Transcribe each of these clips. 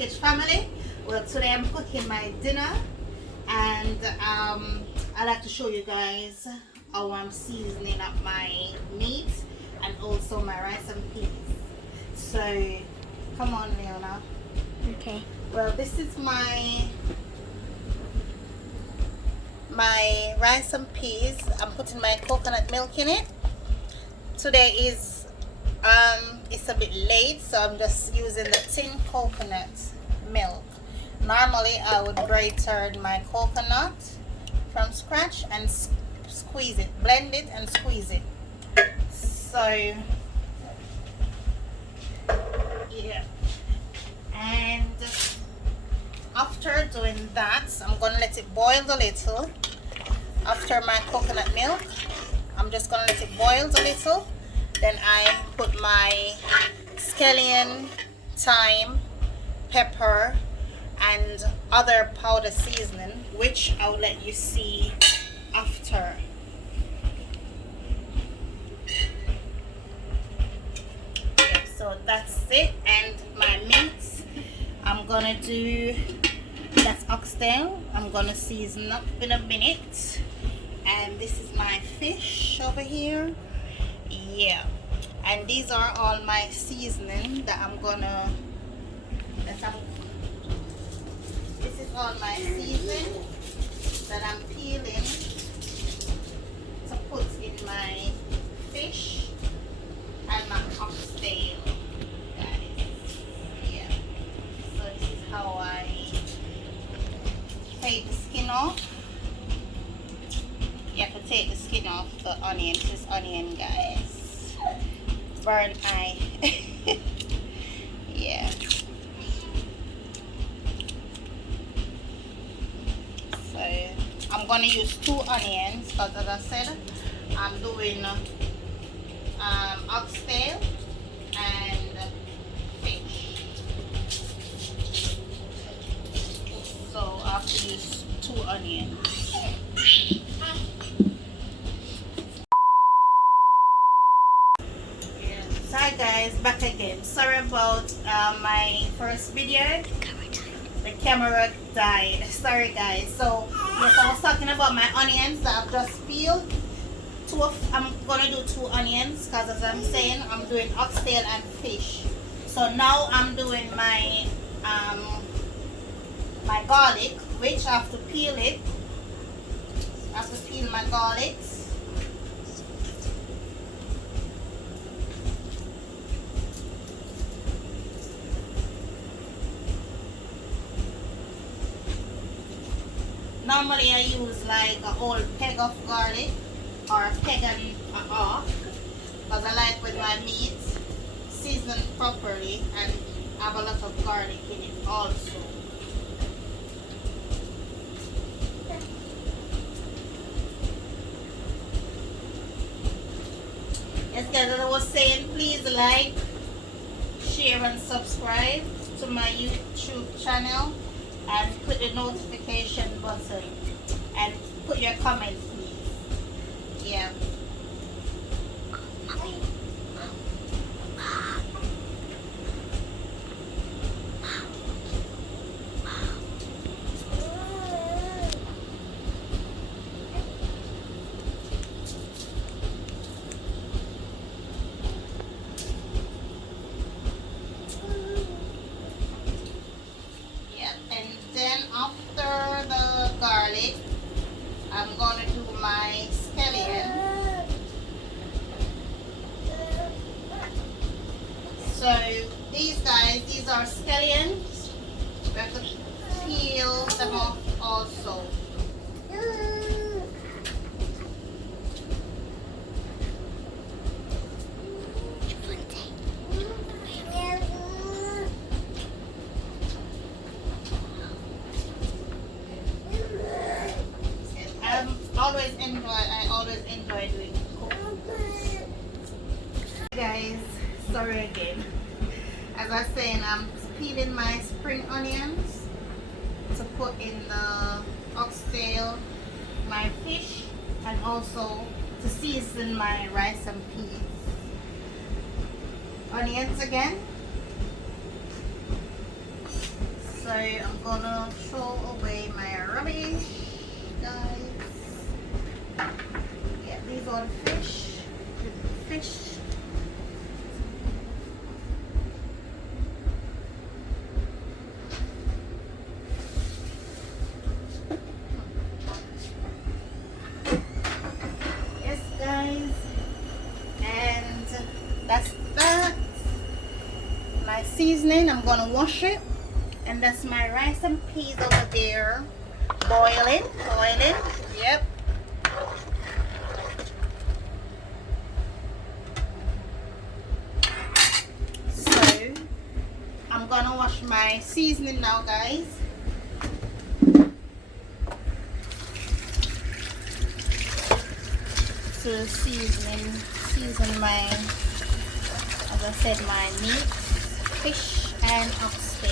HH family. Well, today I'm cooking my dinner, and I like to show you guys how I'm seasoning up my meat and also my rice and peas. So come on, Leona. Okay. Well, this is my rice and peas. I'm putting my coconut milk in it. Today is it's a bit late, so I'm just using the tin coconut milk. Normally I would grate my coconut from scratch and squeeze it, blend it and squeeze it. So yeah, and after doing that, I'm gonna let it boil a little. After my coconut milk, I'm just gonna let it boil a little. Then I put my scallion, thyme, pepper, and other powder seasoning, which I'll let you see after. Yeah, so that's it. And my meat, I'm gonna do, that's oxtail. I'm gonna season up in a minute. And this is my fish over here. Yeah, and these are all my seasoning that I'm gonna, this is all my seasoning that I'm peeling to put in my fish and my oxtail, guys. Yeah, so this is how I take the skin off. You have to take the skin off the onion. This is onion, guys. Burn eye. Yeah. So I'm gonna use 2 onions because, as I said, I'm doing oxtail and fish. So I have to use 2 onions. Hi guys, back again. Sorry about my first video. The camera died. Sorry guys. So yes, I was talking about my onions that I've just peeled. I'm gonna do 2 onions because, as I'm saying, I'm doing oxtail and fish. So now I'm doing my my garlic, which I have to peel it. I have to peel my garlic. Normally I use like a whole peg of garlic or a peg and a half, because I like with my meat seasoned properly and have a lot of garlic in it also. Yes guys, as I was saying, please like, share and subscribe to my YouTube channel. And put the notification button and put your comment, please. Yeah. Then after the garlic, I'm gonna do my scallion. So these are scallions. We have to peel them off also. I always enjoy doing cooking. Guys, sorry again. As I was saying, I'm peeling my spring onions to put in the oxtail, my fish, and also to season my rice and peas. Onions again. So I'm gonna throw away my rubbish, guys. Yeah, these are the fish. Yes, guys, and that's that. My seasoning, I'm gonna wash it, and that's my rice and peas over there, boiling. Yep. So I'm gonna wash my seasoning now, guys. To season my, as I said, my meat, fish, and oxtail.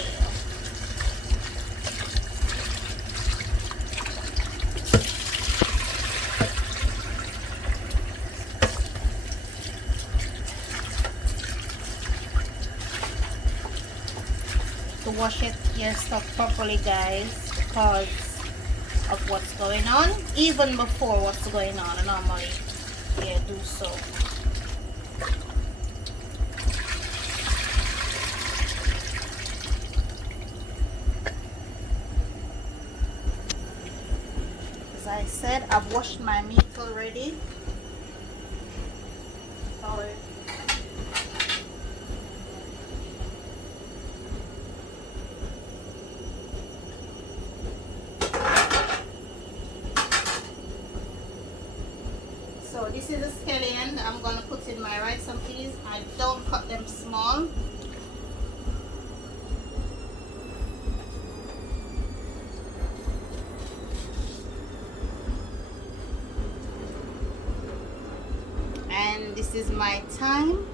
To wash your stuff properly, guys, because of what's going on. Even before what's going on, I normally do so. As I said, I've washed my meat already. Sorry. So this is a scallion that I'm gonna put in my rice and peas. I don't cut them small. And this is my thyme.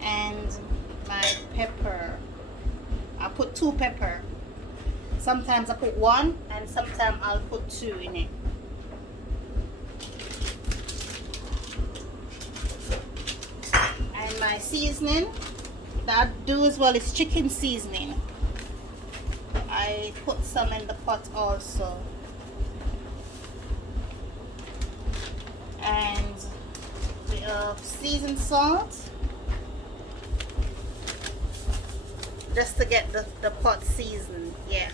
And my pepper. I put 2 pepper. Sometimes I put 1 and sometimes I'll put 2 in it. And my seasoning that I do as well is chicken seasoning. I put some in the pot also. And the seasoned salt, just to get the pot seasoned, yeah.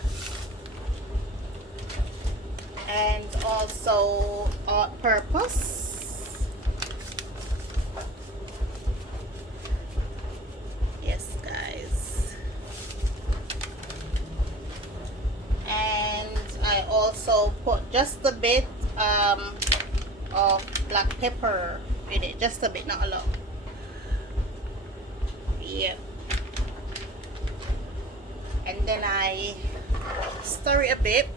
And also all-purpose. Yes, guys. And I also put just a bit of black pepper with it, just a bit, not a lot. Yeah. And then I stir it a bit,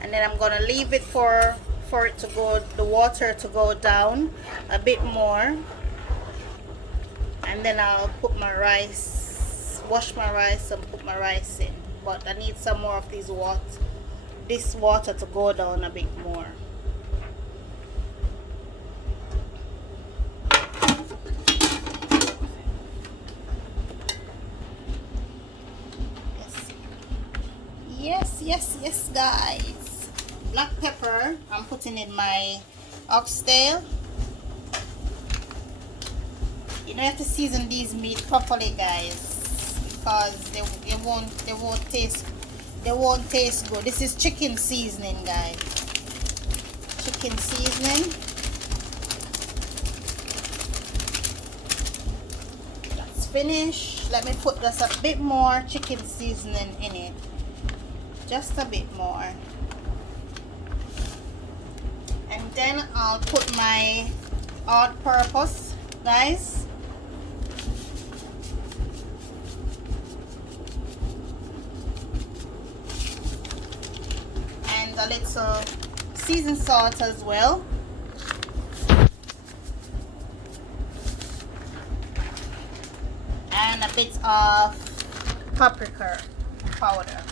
and then I'm gonna leave it for it to go, the water to go down a bit more, and then I'll put my rice, wash my rice and put my rice in. But I need some more of this water to go down a bit more. Yes, guys. Black pepper, I'm putting in my oxtail. You know, you have to season these meat properly, guys, because they won't taste good. This is chicken seasoning, guys. Chicken seasoning. That's finished. Let me put just a bit more chicken seasoning in it. Just a bit more. And then I'll put my all-purpose, guys. And a little seasoned salt as well. And a bit of paprika powder.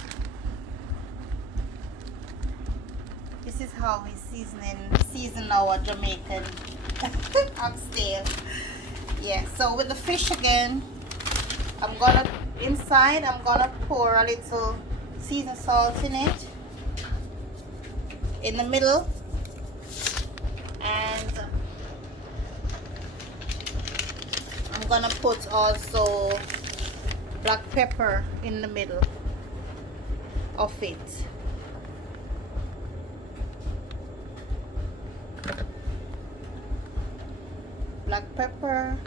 This is how we season our Jamaican oxtail. Yeah, so with the fish again, I'm gonna pour a little seasoned salt in it in the middle, and I'm gonna put also black pepper in the middle of it. Black pepper,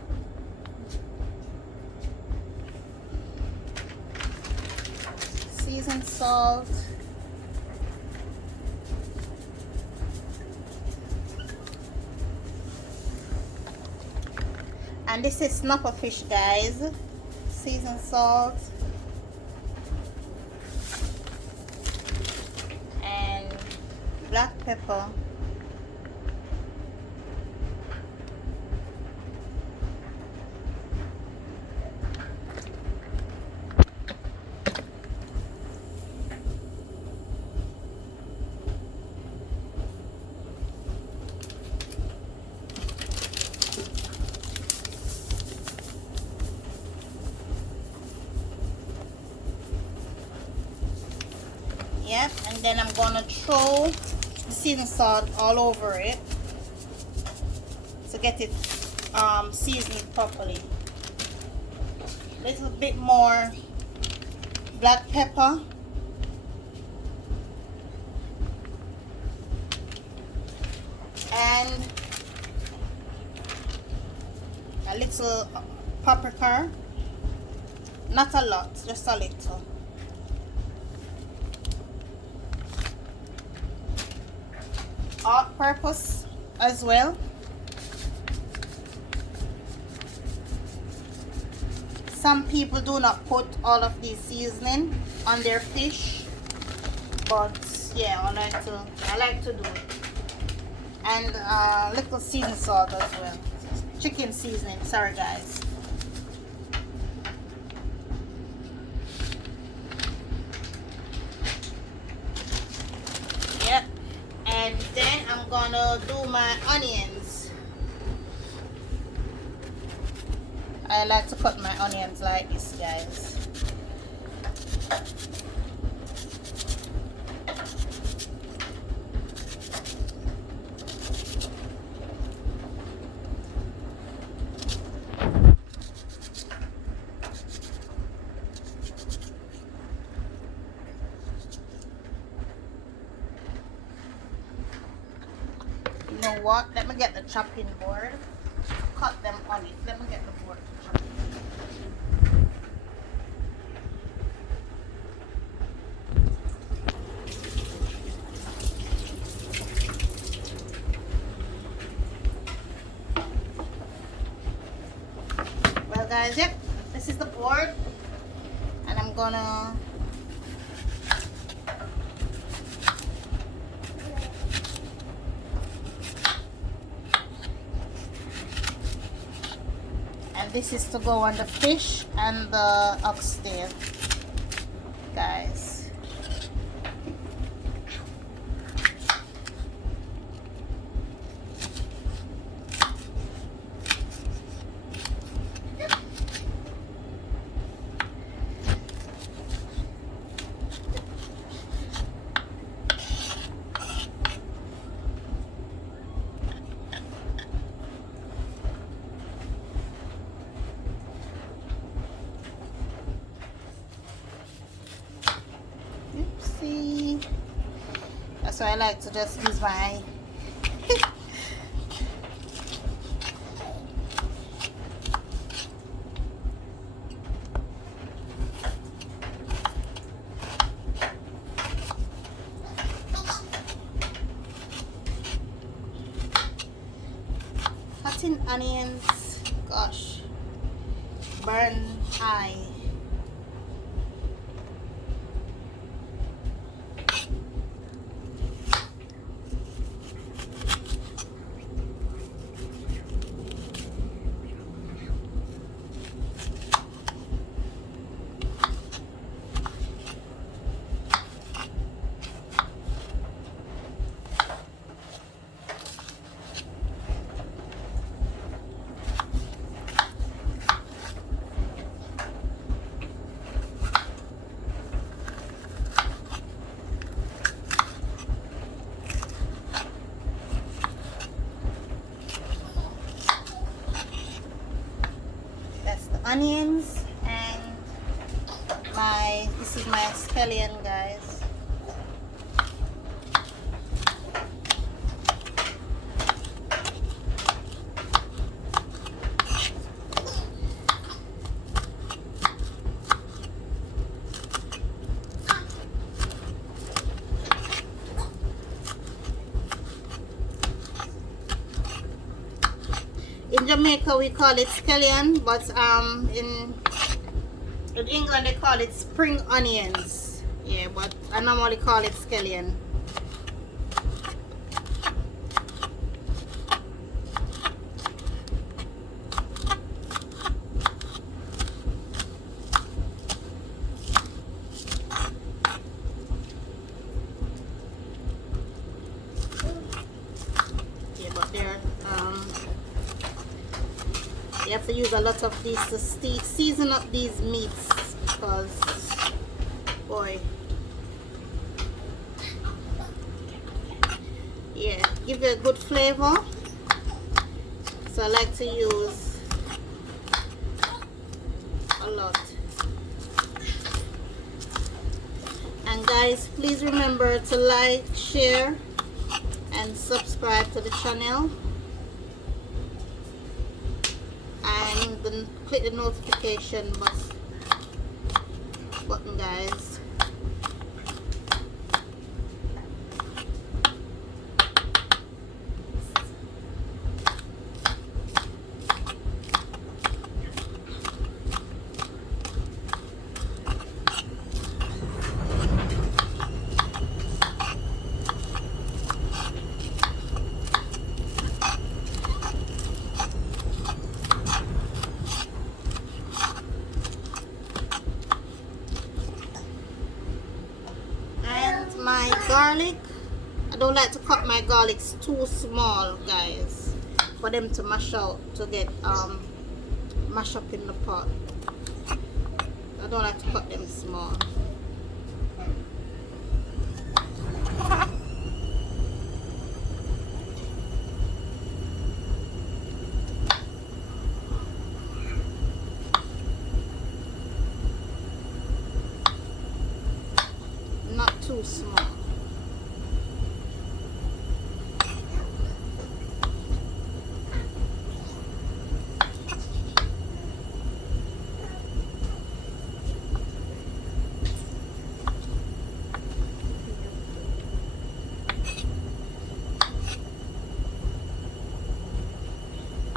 seasoned salt, and this is snapper fish, guys. Seasoned salt and black pepper. Yep, and then I'm gonna throw the seasoned salt all over it to get it seasoned properly. Little bit more black pepper, and a little paprika. Not a lot, just a little. All-purpose as well. Some people do not put all of these seasoning on their fish, but yeah, I like to do it. And little seasoned salt as well. Chicken seasoning, sorry guys. Yep. And then I'm gonna do my onions. I like to cut my onions like this, guys. You know what? Let me get the chopping board. Cut them on it. Let me get the board to chop. Well guys, yep, this is the board, and I'm gonna this is to go on the fish and the oxtail, guys. Oopsie. That's why I like to just use my cutting onions. Gosh, burn eye. onions and this is my scallion, guys. In Jamaica we call it scallion, but in England they call it spring onions. Yeah, but I normally call it scallion. Yeah, but they're you have to use a lot of these to season up these meats, because boy, yeah, give it a good flavor. So I like to use a lot. And guys, please remember to like, share and subscribe to the channel, and then click the notification button, guys. My garlic, I don't like to cut my garlics too small, guys, for them to mash out, to get mash up in the pot. I don't like to cut them small. Not too small.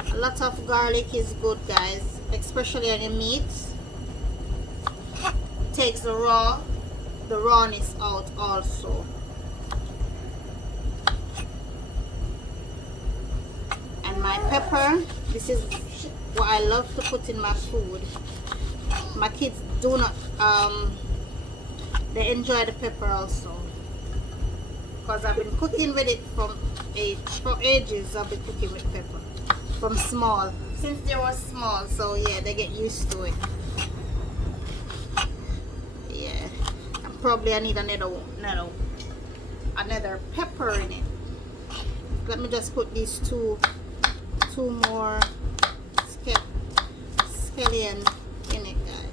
A lot of garlic is good, guys, especially on your meat. Takes the rawness out also. And my pepper, this is what I love to put in my food. My kids do not they enjoy the pepper also, because I've been cooking with it for ages. I've been cooking with pepper since they were small, so yeah, they get used to it. Yeah, and probably I need another pepper in it. Let me just put these two more scallion in it, guys.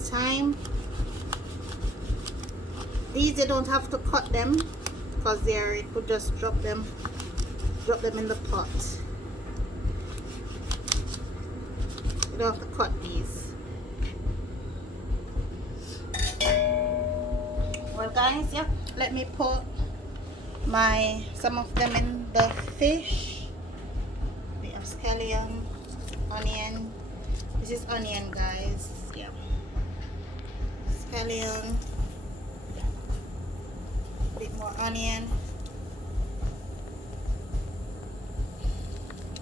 Thyme. These you don't have to cut them, because you could just drop them in the pot. You don't have to cut these. Well, guys, yeah, let me put some of them in the fish. We have scallion, onion. This is onion, guys. Yeah. Scallion, a bit more onion,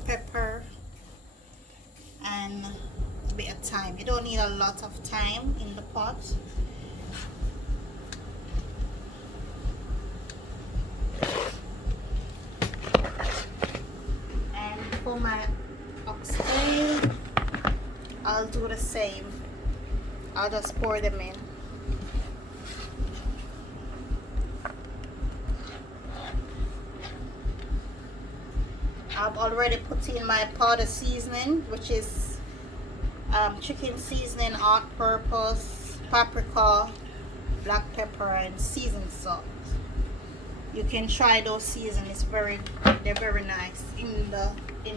pepper, and a bit of thyme. You don't need a lot of thyme in the pot. same. I'll just pour them in. I've already put in my powder seasoning, which is chicken seasoning, all-purpose, paprika, black pepper, and seasoned salt. You can try those seasonings. They're very nice in the meat.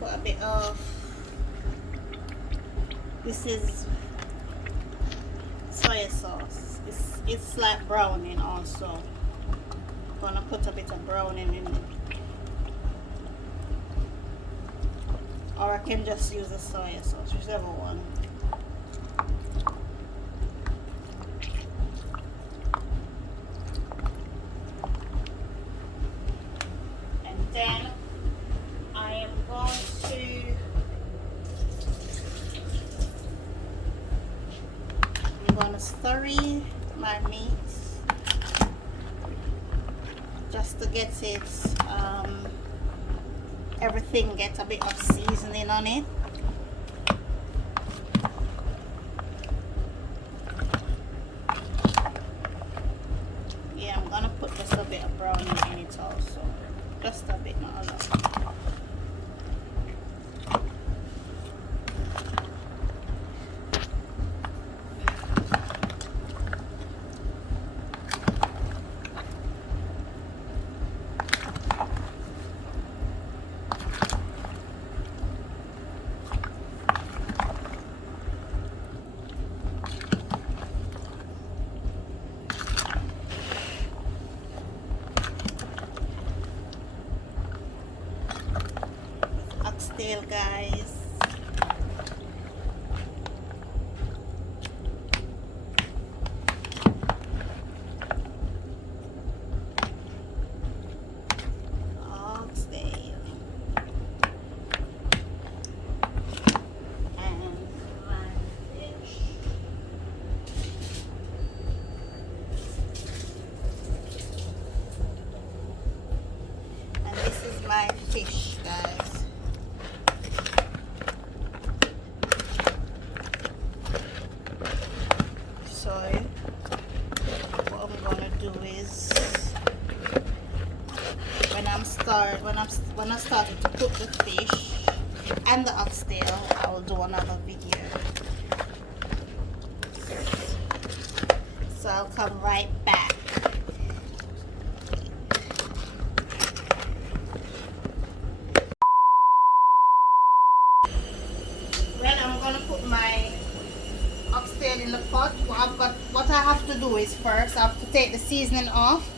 A bit of this is soy sauce. It's like browning also. I'm gonna put a bit of browning in it, or I can just use the soy sauce, whichever one. And then I am going to stir my meat just to get it everything get a bit of seasoning on it. Yeah, I'm gonna put just a bit of browning in it also, just a bit, not a lot. Oxtail, guys. Oxtail. And my fish. And this is my fish, guys. So what I'm gonna do is when I started to cook the fish and the oxtail, I will do another video. So I'll come right back. Well, I'm gonna put my oxtail in the pot. What I have to do is first I have to take the seasoning off.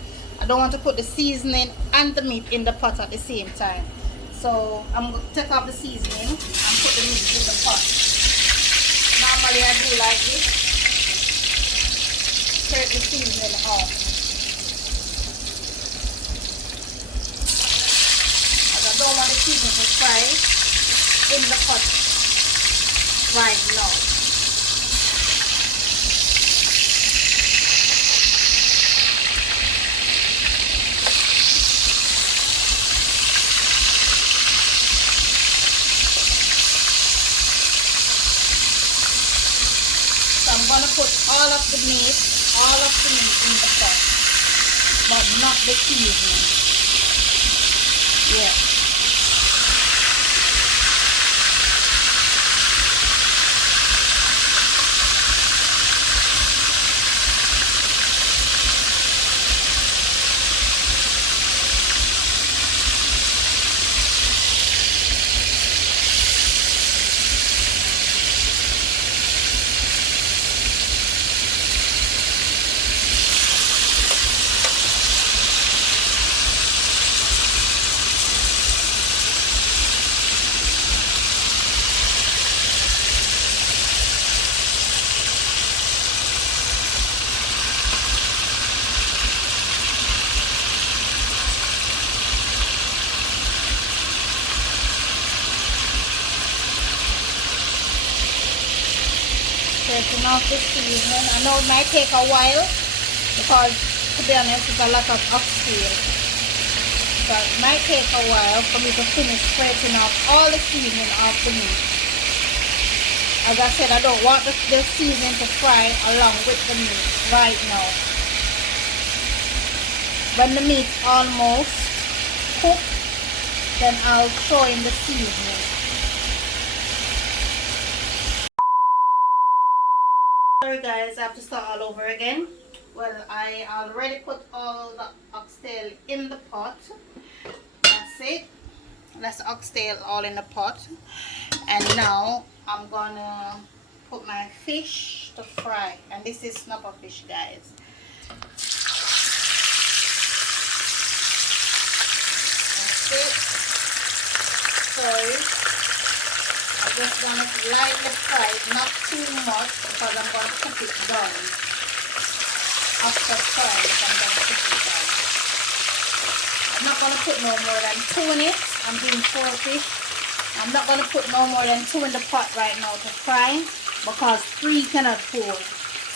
I don't want to put the seasoning and the meat in the pot at the same time. So I'm going to take off the seasoning and put the meat in the pot. Normally I do like this. Take the seasoning off. As I don't want the seasoning to fry in the pot right now. I'm going to put all of the meat in the pot, but not the seasoning. Yeah. scraping off the seasoning. I know it might take a while because, to be honest, it's a lot of oxtail. So it might take a while for me to finish scraping off all the seasoning off the meat. As I said, I don't want the seasoning to fry along with the meat right now. When the meat's almost cooked, then I'll throw in the seasoning. Sorry guys, I have to start all over again. Well, I already put all the oxtail in the pot. That's it. That's the oxtail all in the pot. And now I'm gonna put my fish to fry. And this is snapper fish, guys. That's it. Sorry. I'm just gonna lightly fry it, not too much, because I'm gonna cook it down. After frying, I'm gonna cook it down. I'm not gonna put no more than 2 in it. I'm doing 4 fish. I'm not gonna put no more than 2 in the pot right now to fry, because 3 cannot pour.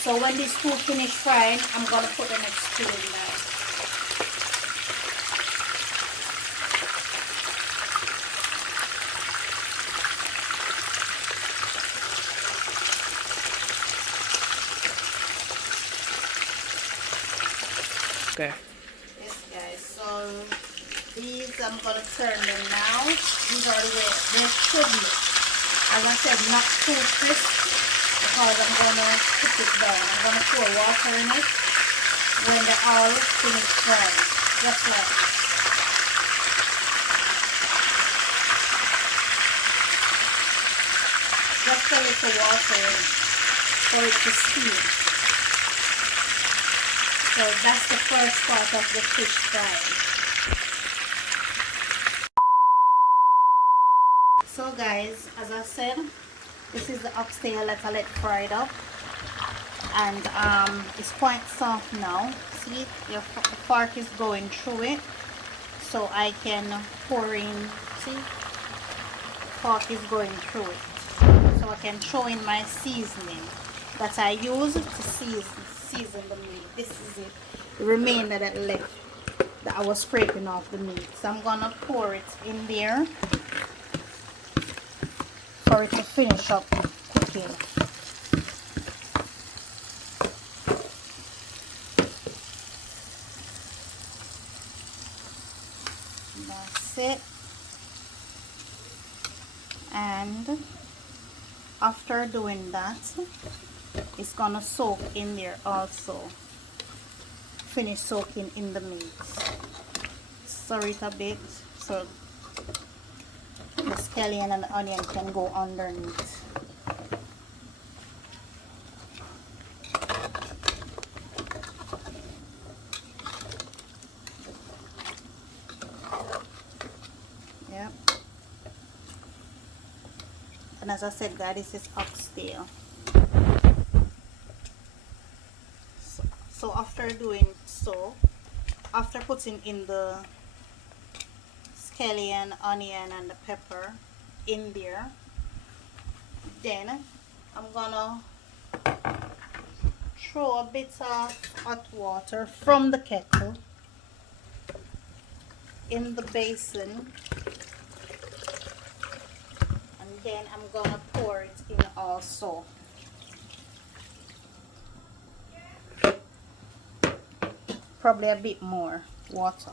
So when these 2 finish frying, I'm gonna put the next 2 in there. Okay. Yes guys, so these I'm gonna turn them now. These are the way they should look. As I said, not too crisp, because I'm gonna cook it down. I'm gonna pour water in it when they're all finished frying. Just like that. Just for it to water in, for it to steam. So that's the first part of the fish frying. So guys, as I said, this is the oxtail that I let fried up, and it's quite soft now. See, the fork is going through it, so I can pour in. See, the fork is going through it, so I can throw in my seasoning that I use to season the meat. This is it, the remainder that left that I was scraping off the meat. So I'm gonna pour it in there for it to finish up cooking. That's it. And after doing that, it's gonna soak in there also. Finish soaking in the meat. Stir it a bit so the scallion and the onion can go underneath. Yep. And as I said, guys, this is oxtail. So after doing so, after putting in the scallion, onion and the pepper in there, then I'm gonna throw a bit of hot water from the kettle in the basin, and then I'm gonna pour it in also. Probably a bit more water.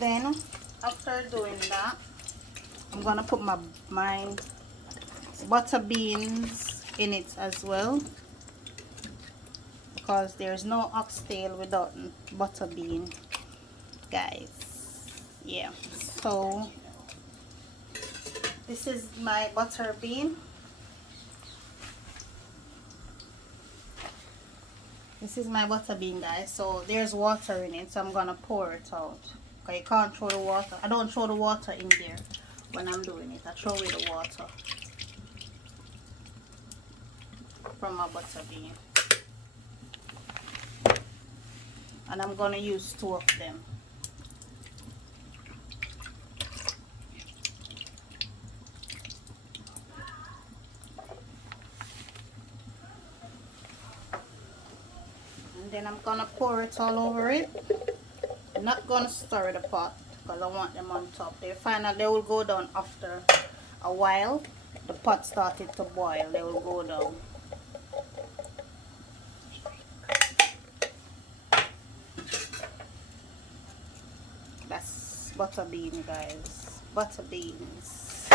Then after doing that, I'm gonna put my butter beans in it as well, because there's no oxtail without butter bean, guys. Yeah, so this is my butter bean. This is my butter bean, guys. So there's water in it, so I'm gonna pour it out. Okay, you can't throw the water. I don't throw the water in there when I'm doing it. I throw away the water from my butter bean. And I'm gonna use 2 of them. And then I'm gonna pour it all over it. I'm not gonna stir the pot because I want them on top. They find out they will go down after a while. The pot started to boil, they will go down. That's butter bean, guys. Butter beans.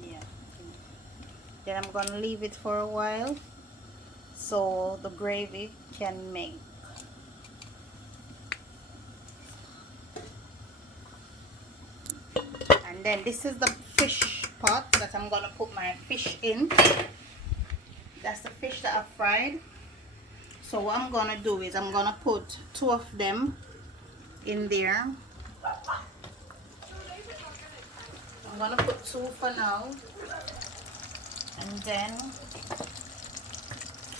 Yeah. Then I'm gonna leave it for a while so the gravy can make. And then this is the fish pot that I'm gonna put my fish in. That's the fish that I fried. So what I'm gonna do is I'm gonna put 2 of them in there. I'm gonna put 2 for now, and then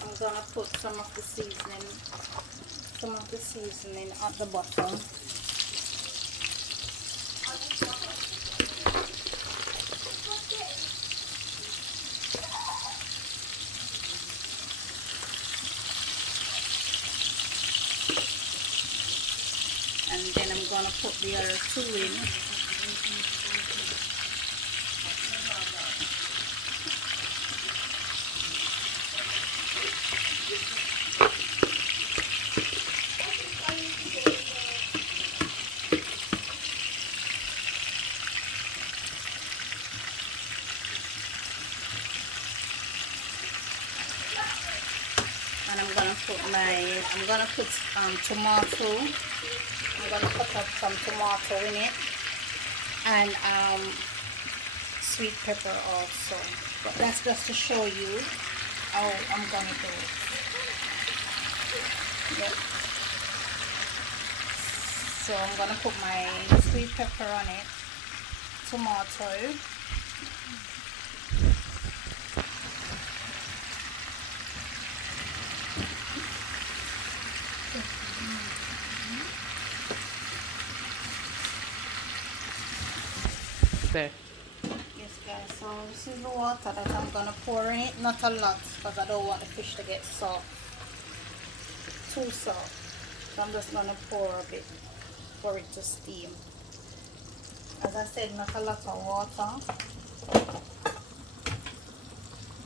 I'm gonna put some of the seasoning at the bottom. And then I'm gonna put the other 2 in. And I'm gonna put tomato. I'm gonna cut up some tomato in it, and sweet pepper also. But that's just to show you how I'm gonna do it. Yep. So I'm gonna put my sweet pepper on it, tomato. There. Yes guys, so this is the water that I'm gonna pour in it. Not a lot because I don't want the fish to get soft, too soft. So I'm just gonna pour a bit for it to steam. As I said, not a lot of water.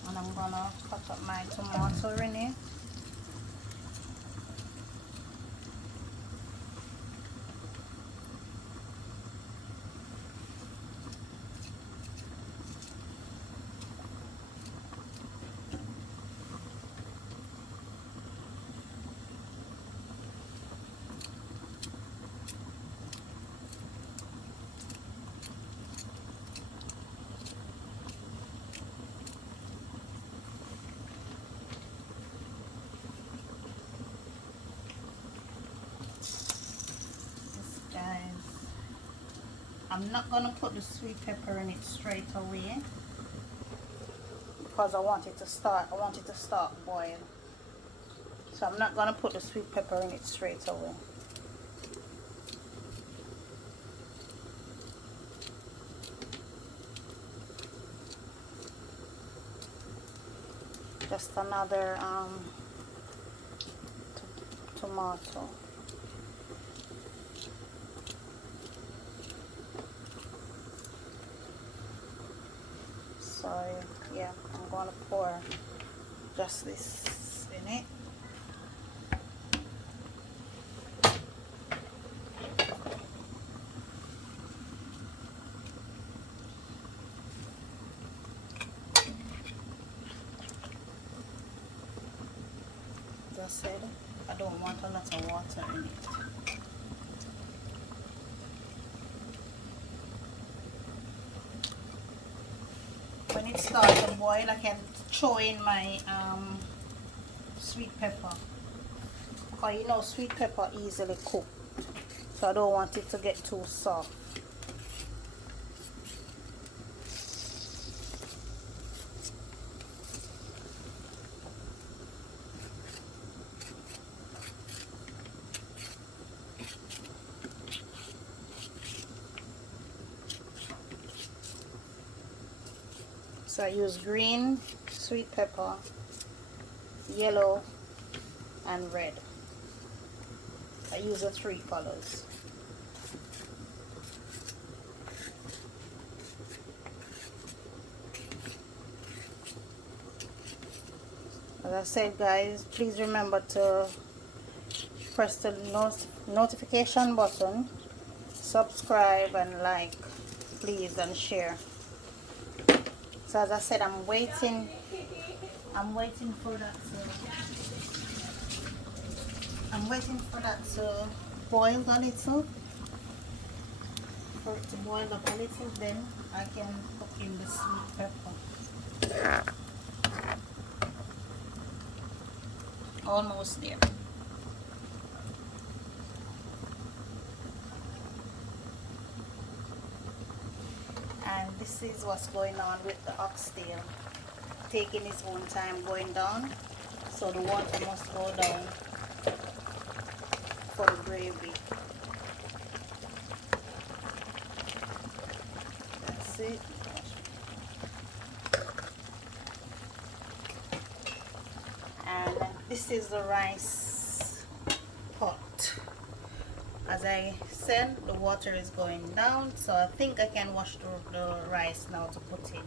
And I'm gonna cut up my tomato in it. I'm not gonna put the sweet pepper in it straight away because I want it to start boil. So I'm not gonna put the sweet pepper in it straight away. Just another tomato. So yeah, I'm gonna pour just this in it. As I said, I don't want a lot of water in it. When it start to boil, I can throw in my sweet pepper. Because you know sweet pepper easily cook, so I don't want it to get too soft. So I use green sweet pepper, yellow, and red. I use the 3 colors. As I said, guys, please remember to press the notification button, subscribe and like, please, and share. So as I said, I'm waiting for that to boil a little. For it to boil up a little, then I can cook in the sweet pepper. Almost there. And this is what's going on with the oxtail, taking its own time going down, so the water must go down for the gravy. That's it. And this is the rice pot. As I said, the water is going down, so I think I can wash the rice now to put in.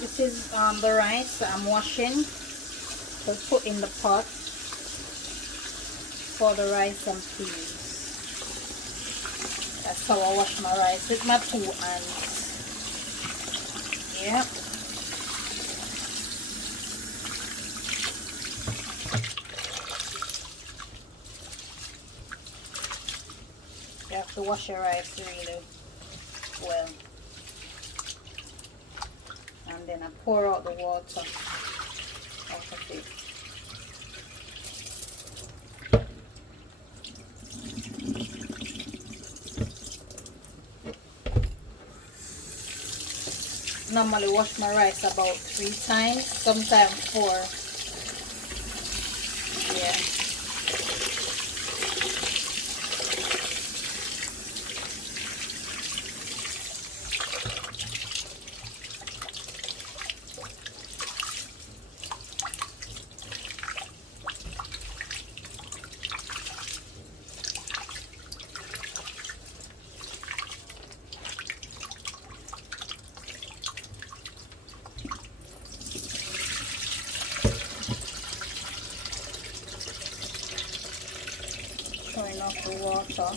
This is the rice I'm washing to put in the pot for the rice and peas. That's how I wash my rice, with my 2 hands. Yeah. You have to wash your rice really well. And then I pour out the water out of it. Normally wash my rice about 3 times, sometimes 4. Yeah. Turn off the water.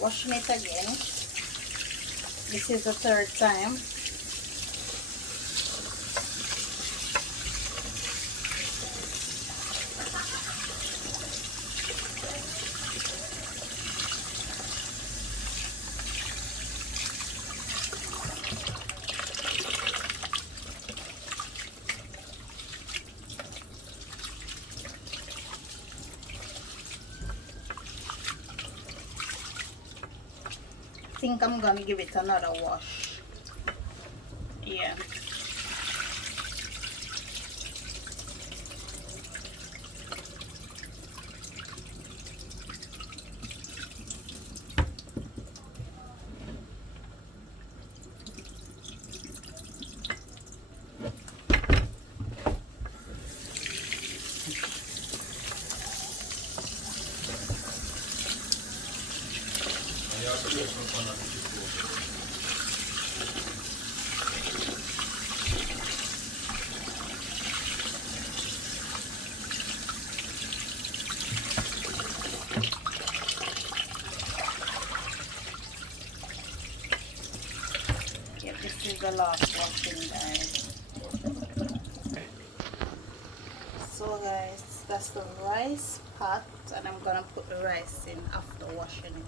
Washing it again. This is the 3rd time. I think I'm gonna give it another wash. Yeah. last washing, guys. So guys, that's the rice pot, and I'm gonna put the rice in after washing it.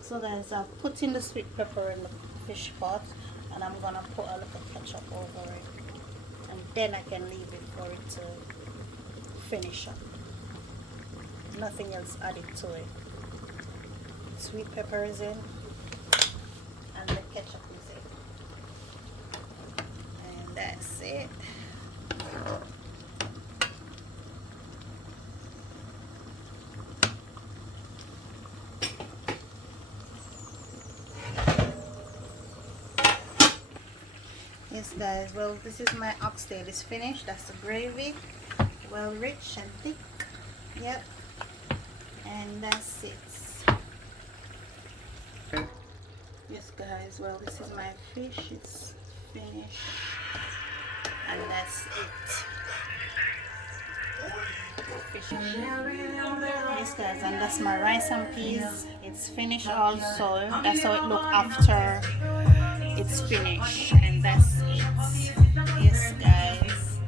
So guys, I've put in the sweet pepper in the fish pot, and I'm gonna put a little ketchup over it, and then I can leave it for it to finish up. Nothing else added to it. Sweet pepper is in, and the ketchup is in, and that's it. Yes guys, well, this is my oxtail. It's finished. That's the gravy, well rich and thick. Yep, and that's it. Yes guys, well, this is my fish. It's finished, and that's it. Fish. Yes guys, and that's my rice and peas. It's finished also. That's how it look after it's finished, and that's it. Yes guys,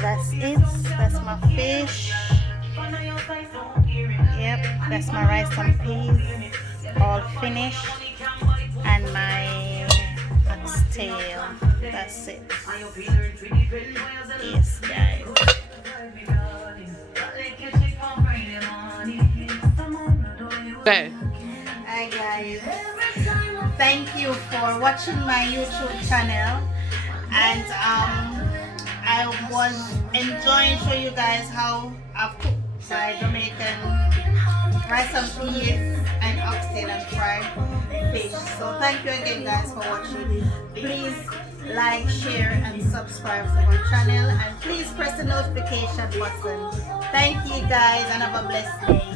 that's it. That's my fish. Yep, that's my rice and peas, all finished, and my oxtail. That's it. Yes guys. Hey. Hi guys, thank you for watching my YouTube channel, and I was enjoying showing you guys how I've cooked my Jamaican rice and peas and oxtail and fried fish. So thank you again guys for watching. Please like, share and subscribe to my channel, and please press the notification button. Thank you guys, and have a blessed day.